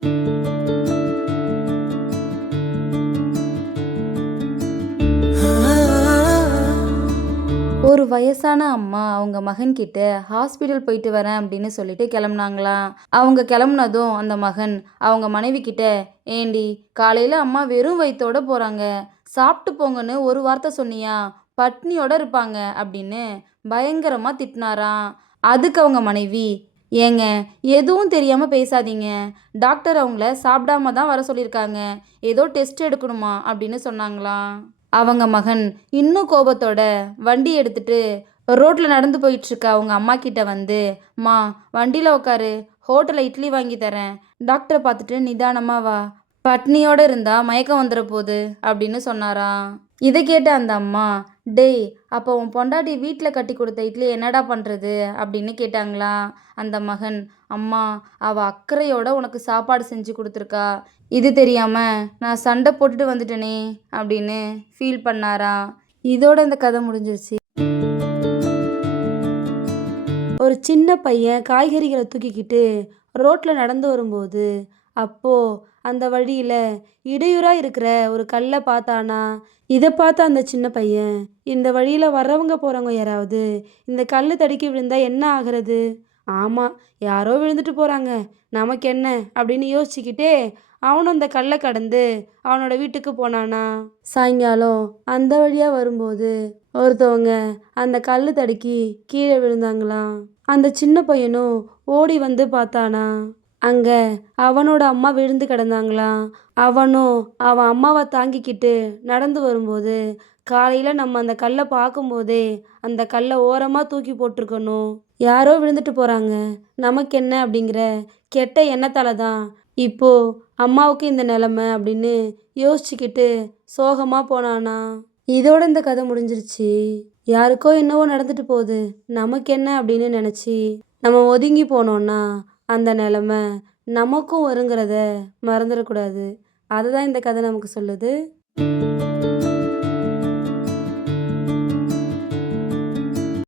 ஒரு வயசான அம்மா அவங்க மகன்கிட்ட ஹாஸ்பிட்டல் போயிட்டு வரேன் அப்படின்னு சொல்லிட்டு கிளம்புனாங்களாம். அவங்க கிளம்புனதும் அந்த மகன் அவங்க மனைவி கிட்ட, ஏண்டி காலையில அம்மா வெறும் வயித்தோட போறாங்க, சாப்பிட்டு போங்கன்னு ஒரு வார்த்தை சொன்னியா, பட்னியோட இருப்பாங்க அப்படின்னு பயங்கரமா திட்டினாராம். அதுக்கு அவங்க மனைவி, ஏங்க எதுவும் தெரியாம பேசாதீங்க, டாக்டர் அவங்கள சாப்பிடாம தான் வர சொல்லியிருக்காங்க, ஏதோ டெஸ்ட் எடுக்கணுமா அப்படின்னு சொன்னாங்களாம். அவங்க மகன் இன்னும் கோபத்தோட வண்டி எடுத்துட்டு ரோட்ல நடந்து போயிட்டு இருக்க அவங்க அம்மா கிட்ட வந்து, மா வண்டியில் உட்காரு, ஹோட்டலில் இட்லி வாங்கி தரேன், டாக்டரை பார்த்துட்டு நிதானமா வா, பட்னியோட இருந்தா மயக்கம் வந்துட போகுது அப்படின்னு சொன்னாராம். இதை கேட்ட அந்த அம்மா, டேய் அப்போ உன் பொண்டாட்டி வீட்டில் கட்டி கொடுத்த இட்லி என்னடா பண்ணுறது அப்படின்னு கேட்டாங்களாம். அந்த மகன், அம்மா அவள் அக்கறையோட உனக்கு சாப்பாடு செஞ்சு கொடுத்துருக்கா, இது தெரியாம நான் சண்டை போட்டுட்டு வந்துட்டேனே அப்படின்னு ஃபீல் பண்ணாராம். இதோட இந்த கதை முடிஞ்சிருச்சு. ஒரு சின்ன பையன் காய்கறிகளை தூக்கிக்கிட்டு ரோட்டில் நடந்து வரும்போது, அப்போ அந்த வழியில் இடையூறாக இருக்கிற ஒரு கல்லை பார்த்தானா. இதை பார்த்த அந்த சின்ன பையன், இந்த வழியில் வர்றவங்க போகிறவங்க யாராவது இந்த கல் தடுக்கி விழுந்தா என்ன ஆகிறது, ஆமாம் யாரோ விழுந்துட்டு போகிறாங்க, நமக்கு என்ன அப்படின்னு யோசிச்சுக்கிட்டே அவனும் அந்த கல்லை கடந்து அவனோட வீட்டுக்கு போனானா. சாயங்காலம் அந்த வழியாக வரும்போது ஒருத்தவங்க அந்த கல் தடுக்கி கீழே விழுந்தாங்களாம். அந்த சின்ன பையனும் ஓடி வந்து பார்த்தானா. அங்க அவனோட அம்மா விழுந்து கிடந்தாங்களாம். அவனும் அவன் அம்மாவை தாங்கிக்கிட்டு நடந்து வரும்போது, காலையில் நம்ம அந்த கல்லை பார்க்கும்போதே அந்த கல்லை ஓரமாக தூக்கி போட்டிருக்கணும், யாரோ விழுந்துட்டு போகிறாங்க, நமக்கு என்ன அப்படிங்கிற கெட்ட எண்ணத்தால தான் இப்போ அம்மாவுக்கு இந்த நிலமை அப்படின்னு யோசிச்சுக்கிட்டு சோகமாக போனானா. இதோட இந்த கதை முடிஞ்சிருச்சு. யாருக்கோ என்னவோ நடந்துட்டு போகுது, நமக்கு என்ன அப்படின்னு நினச்சி நம்ம ஒதுங்கி போனோன்னா அந்த நிலமை நமக்கும் வருங்கிறத மறந்துடக்கூடாது. அதுதான் இந்த கதை நமக்கு சொல்லுது.